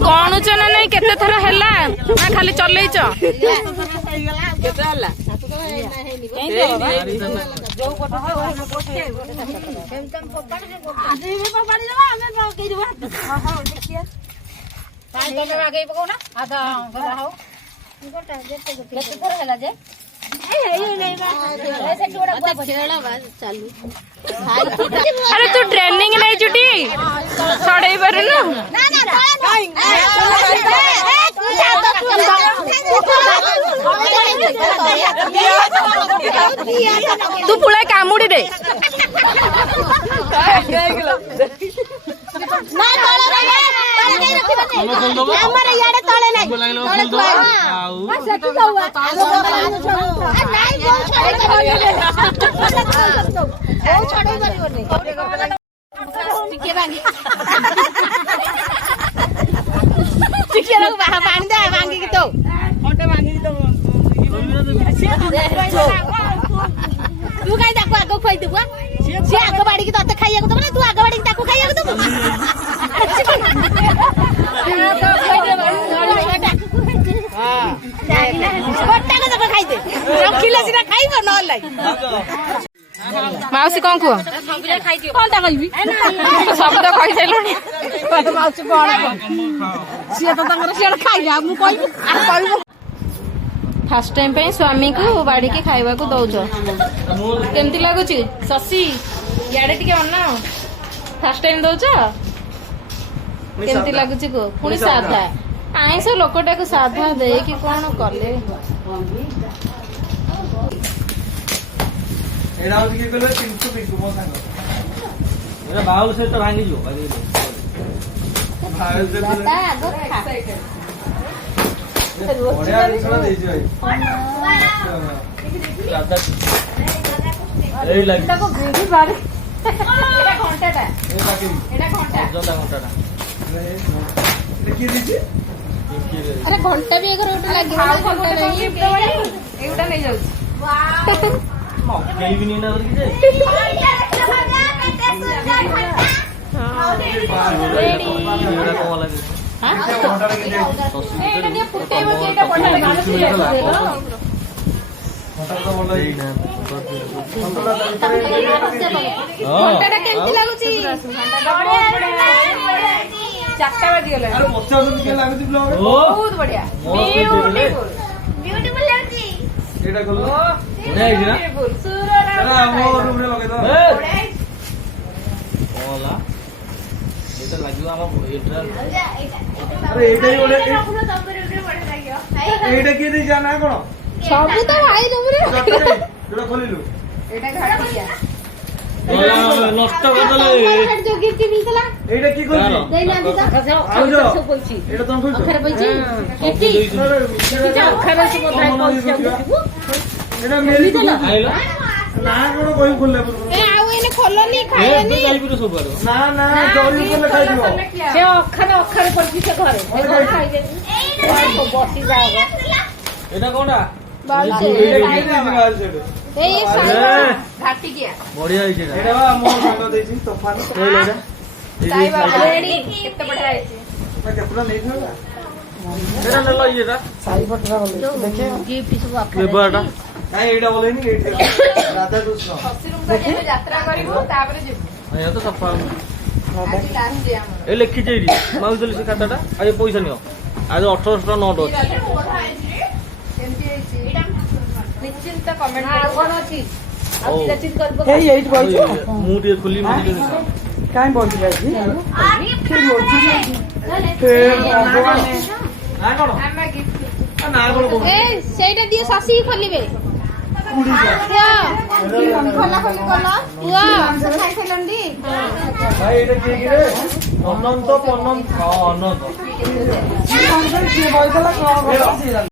गणुच ना नहीं केते थर हैला ना खाली चलैछ केते हला अरे तू ट्रेनिंग नहीं छुटी छड़े पारुनु तू पुला कामुड़ी दे तू कहीं आग खुआई देबू सी आग बाड़ी की तते खाइया दब ना तू आग बाड़ी ताको खाइया दब माउसी कौन कुह सब तो कही सारे फास्ट टाइम पे स्वामी को बाड़ी के खाइबा को दौच केमती लगुच शशि याडे टिके अना फास्ट टाइम दौच केमती लगुच को पुणी साधा आईस लोकटा को साधा दे कि कौन कले बाहुल सहित भांगी अरे घंटा भी एगर गोटे लगे एगुटा नहीं जाउछ चारटा बाजी गला बहुत बढ़िया ब्यूटीफुल लगती एटा खोलो बढिया है ना अरे हमो रूम रे लगे दो ओला एटा लागियो हम एटा अरे एटा ही बोले एटा के दे जाना कोन सब तो भाई तुम रे जोड़ा खोलिलु एटा घाट दिया नष्ट कर दले जो गिफ्ट मिलतला एटा की कोन देना दिदा आउ जो एटा तुम खोल अखर पैछि किटी अखर से बताई पैसा एटा मेली तो आइलो ना कोन कोई खोलले ए आउ एने खोलनी खाएनी काई बिरो सब करो ना ना जरी खोलले खाइ दियो से अखर पैछि से घरे खाइ दे बसी जाओ एटा कोनडा बालसे ए घाटी गया बढ़िया है एटा बा मोर संग देछि तूफान ले ले चाय बाबा रेडी कितना बढ़िया है मैं केतना नहीं खाला एटा ले लो एटा साई बटरा बोले देखिए गिफ्ट सब अखर बेबाटा नहीं एटा बोले नहीं एटा राधा कृष्ण देखिए यात्रा करिवो तापरे जेबो या तो सफा आज लास्ट डे हमर ए लिखि चेरी माउ जली से खाताटा आज पैसा नियो आज 1800 नोट ଅଛି निश्चिंत कमेंट कोन अछि ओ चीज करबो ए एट बोलছো मु टे खुली मु काई बोलছি गाजी फिर बोलছি भगवान ना कोन हम गिफ्ट ना कोन कोन ए सेटा दियो सासी खोलिबे कुड़ी जा खोला खोली कोला हुआ हम सब खाइ खेलंदी भाई एटा के रे अनंत पनंत अनंत की बोलला